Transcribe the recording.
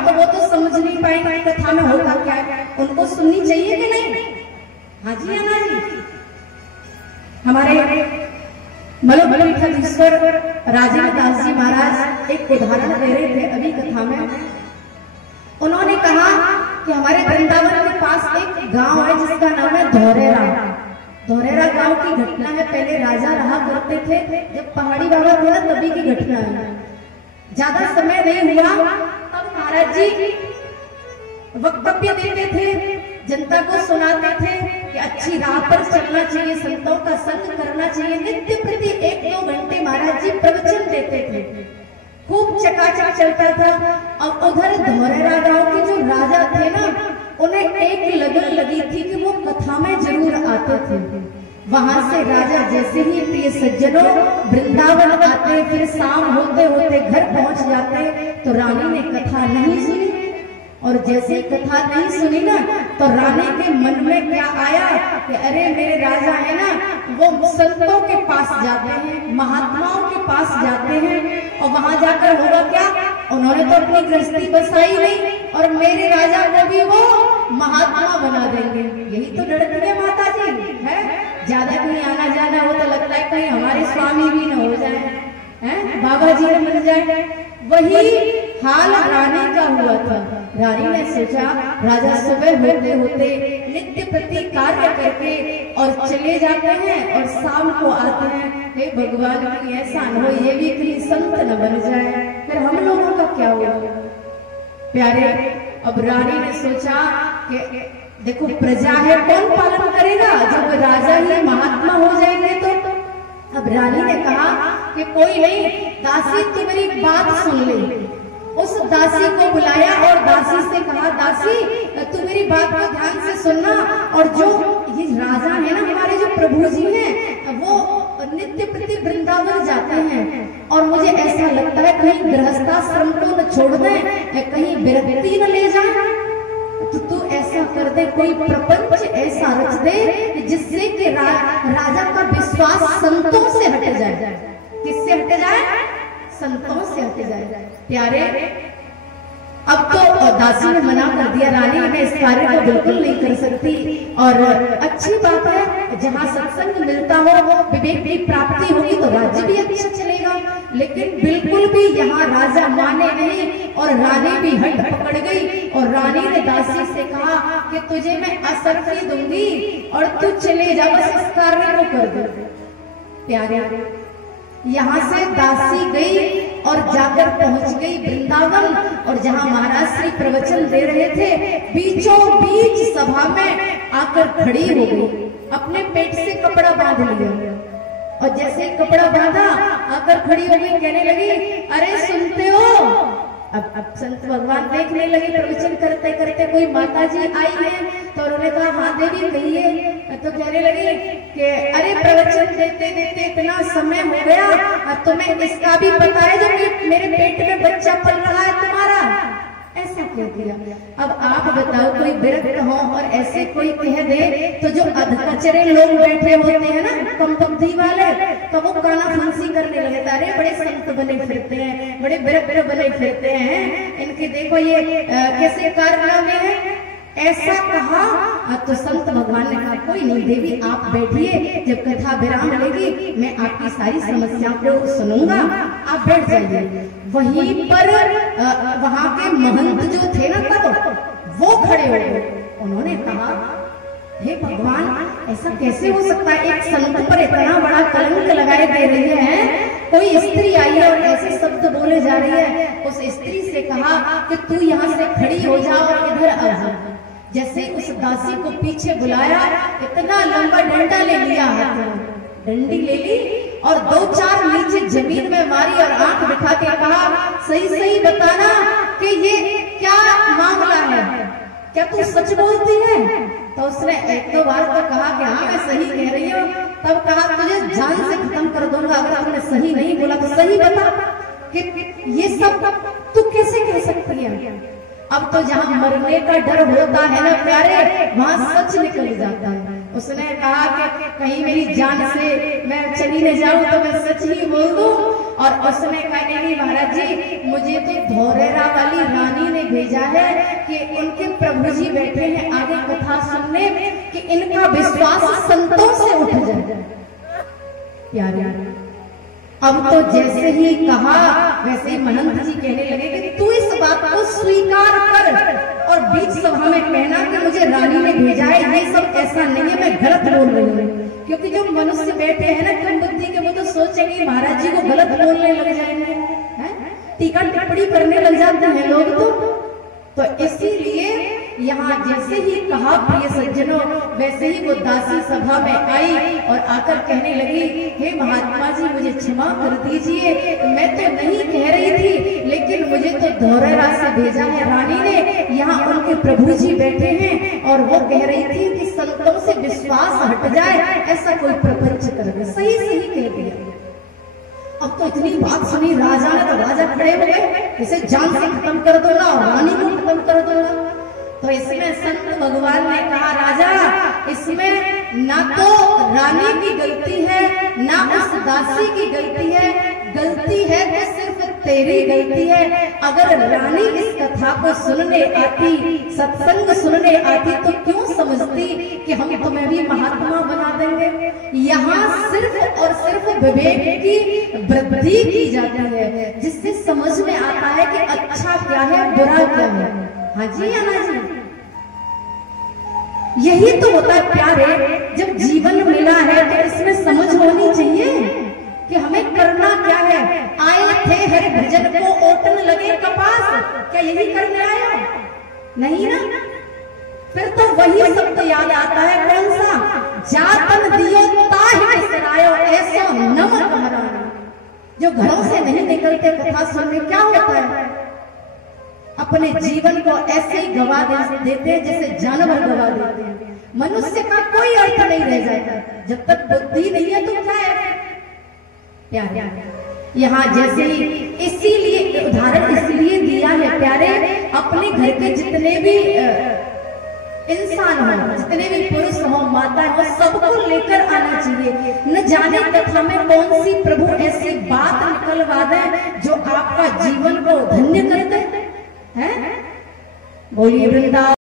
तो वो तो समझ नहीं पाएंगे कथा में होता क्या है, उनको सुननी चाहिए कि नहीं? हाँ जी अन्ना जी। हमारे मलपीठाधीश्वर राजेंद्र दास जी महाराज एक उदाहरण दे रहे थे अभी कथा में। उन्होंने कहा कि हमारे वृंदावन के पास एक गांव है जिसका नाम है धौरेरा। धौरेरा गांव की घटना है, पहले राजा रहा करते थे, जब पहाड़ी बाबा थे ना तभी की घटना है, ज्यादा समय नहीं हुआ। तब महाराज जी वक्तव्य देते थे, जनता को सुनाते थे कि अच्छी राह पर चलना चाहिए, संतों का संग करना चाहिए। नित्य प्रति 1-2 घंटे महाराज जी प्रवचन देते थे, खूब चकाचक चलता था। और उधर धौरेरा गांव के जो राजा थे ना, उन्हें एक लगन लगी थी कि वो कथा में जरूर आते थे। वहां से राजा जैसे ही प्रिय सज्जनों वृंदावन आते, फिर शाम होते होते घर पहुंच जाते, तो रानी ने कथा नहीं सुनी। और जैसे ही कथा नहीं सुनी ना, तो रानी के मन में क्या आया कि अरे मेरे राजा है ना, वो संतों के पास जाते हैं, महात्माओं के पास जाते हैं, और वहां जाकर होगा क्या, उन्होंने तो अपनी गृहस्थी बसाई नहीं, और मेरे राजा को भी वो महात्मा बना देंगे। यही तो डरती है माता जी है। ज्यादा कहीं आना जाना हो तो लगता है कहीं हमारे स्वामी भी न हो जाए, हैं बाबा जी न बन जाए। वही हाल रानी का हुआ था। रानी ने सोचा, राजा सुबह होते होते नित्य प्रति कार्य करके और चले जाते हैं, और शाम को आते हैं, हे भगवान की ऐसा न हो ये भी कहीं संत न बन जाए, फिर हम लोगों का क्या होगा। प्यारे, अब रानी ने सोचा कि देखो प्रजा है, कौन पालन करेगा जब राजा ही महात्मा हो जाएंगे तो। अब रानी ने कहा कि कोई नहीं, दासी तू मेरी बात सुन ले। उस दासी को बुलाया और दासी से कहा, दासी तू मेरी बात को ध्यान से सुनना, और जो ये राजा है ना हमारे जो प्रभु जी हैं, वो नित्य प्रति वृंदावन जाते हैं, और मुझे ऐसा लगता है कहीं गृहस्थाश्रम को न छोड़ दें, कहीं विरक्ति न ले जाए। तो तू ऐसा कर दे, कोई प्रपंच ऐसा रच दे जिससे कि राजा का विश्वास संतों से हट जाए। किससे हट जाए? संतों से हट जाए। प्यारे, अब तो दासी ने मना कर दिया, रानी मैं इस कार्य को बिल्कुल नहीं कर सकती, और अच्छी बात है जहाँ सत्संग मिलता हो, विवेक की प्राप्ति होगी तो राज्य भी अच्छा चलेगा, लेकिन बिल्कुल भी यहाँ राजा माने नहीं, और रानी भी हट पकड़ गई। और रानी ने दासी से कहा कि तुझे मैं असरफी दूंगी और तू चले जा, बस इस कार्य को कर दे। प्यारे, यहाँ से दासी गई और जाकर पहुंच गई वृंदावन, और जहाँ महाराज श्री प्रवचन दे रहे थे, बीचों बीच सभा में आकर खड़ी हो गई, अपने पेट से कपड़ा बांध लिया, और जैसे कपड़ा बांधा आकर खड़ी हो गई, कहने लगी, अरे सुनते हो। अब संत भगवान देखने लगे प्रवचन करते करते कोई माता जी आई है, तो उन्होंने कहा हाँ देवी कहिए। तो कहने लगे कि अरे प्रवचन देते देते इतना समय हो गया, तुम्हें इसका भी पता है जो मेरे पेट में बच्चा पल रहा है तुम्हारा, ऐसा कह दिया। अब आप बताओ, कोई विरक्त हो और ऐसे कोई कह दे, तो जो अधकचरे लोग बैठे होते हैं ना कम बुद्धि वाले, तो वो काना फंसी करने लगे, अरे बड़े संत बने फिरते हैं, बड़े विरक्त बने फिरते हैं, इनके देखो ये कैसे कारनामे हैं, ऐसा कहा। तो संत भगवान ने कहा कोई नहीं देवी आप बैठिए, जब कथा विराम लेगी मैं आपकी सारी समस्याओं को सुनूंगा, आप बैठ जाइए। वहीं पर वहां के महंत जो थे ना तब वो खड़े हो गए, उन्होंने कहा हे भगवान ऐसा कैसे हो सकता है, एक संत पर इतना बड़ा कलंक लगाए दे रही है, कोई स्त्री आई है और ऐसे शब्द बोले जा रही है। उस स्त्री से कहा कि तू यहाँ से खड़ी हो जा और इधर आ जा। जैसे उस दासी को पीछे बुलाया, इतना लंबा डंडा ले लिया, डंडी ले ली और 2-4 नीचे जमीन में मारी, और आंख बिठा के कहा सही सही बताना कि ये क्या मामला है, क्या तू सच बोलती है? तो उसने 1-2 बार तो कहा कि हाँ मैं सही कह रही हूँ। तब कहा तुझे जान से खत्म कर दूंगा अगर तुमने सही नहीं बोला तो सही बता कि ये सब तू कैसे कह सकती है। अब तो जहाँ मरने का डर होता है ना प्यारे, वहां सच निकल जाता है। उसने कहीं मेरी जान से मैं चली न जाऊं तो मैं सच ही बोल दूं। और उसने कहा नहीं महाराज जी, मुझे तो धोरेरा वाली रानी ने भेजा है कि उनके प्रभु जी बैठे हैं आगे कथा सुनने, कि इनका विश्वास संतों से उठ जाए। प्यारे, अब तो जैसे ही कहा वैसे ही महंत जी कहने लगे कि तू इस बात को स्वीकार कर, और बीच सभा में कहना कि मुझे रानी ने भेजा है, ये सब ऐसा नहीं है, मैं गलत बोल रही हूँ। क्योंकि जो मनुष्य बैठे हैं ना कम बुद्धि के, वो तो सोचेंगे महाराज जी को गलत बोलने लग जाएंगे, टीका टिप्पणी करने लग जाते हैं लोग। तो इसीलिए यहाँ जैसे ही कहा प्रिय सज्जनों, वैसे ही वो दासी सभा में आई और आकर कहने लगी, हे महात्मा जी मुझे क्षमा कर दीजिए, मैं तो नहीं कह रही थी, लेकिन मुझे तो धोरेरा से भेजा है रानी ने, यहाँ उनके प्रभु जी बैठे हैं और वो कह रही थी कि संतों से विश्वास हट जाए, ऐसा कोई प्रपंच कर दे। सही सही कह दिया। अब तो इतनी बात सुनी राजा ने, तो राजा खड़े हो गए, इसे जान से खत्म कर दो ना और रानी को खत्म कर दो ना। तो इसमें संत भगवान ने कहा, राजा इसमें ना तो रानी की गलती है ना उस दासी की गलती है, गलती है तो सिर्फ तेरी गलती है। अगर रानी इस कथा को सुनने आती, सत्संग सुनने आती, तो क्यों समझती कि हम तुम्हें भी महात्मा बना देंगे। यहाँ सिर्फ और सिर्फ विवेक की वृद्धि की जाती है, जिससे समझ में आता है कि अच्छा क्या है बुरा क्या है। हाँ जी या ना जी? यही तो होता है प्यारे, जब जीवन मिला है तो इसमें समझ होनी चाहिए कि हमें करना क्या है। आए थे हरि भजन को ओटन लगे कपास, क्या यही करने आए? नहीं ना। फिर तो वही शब्द याद आता है, कौन सा? जातन दियो ताहि बिसरायो, ऐसा नमन महाराज। जो घरों से नहीं निकलते कथा सुनने, क्या होता है? अपने जीवन को ऐसे ही गवा देते हैं जैसे जानवर गवा देते हैं। मनुष्य का कोई अर्थ नहीं रह जाता जब तक बुद्धि नहीं है। तो क्या है प्यारे, यहाँ जैसे ही, इसीलिए उदाहरण इसलिए दिया है प्यारे, अपने घर के जितने भी इंसान हो, जितने भी पुरुष हो, माता हो, सबको लेकर आना चाहिए। न जाने कथा में कौन सी प्रभु ऐसी बात निकलवा दे जो आपका जीवन को धन्य कर दे। बोलिए वृंदावन।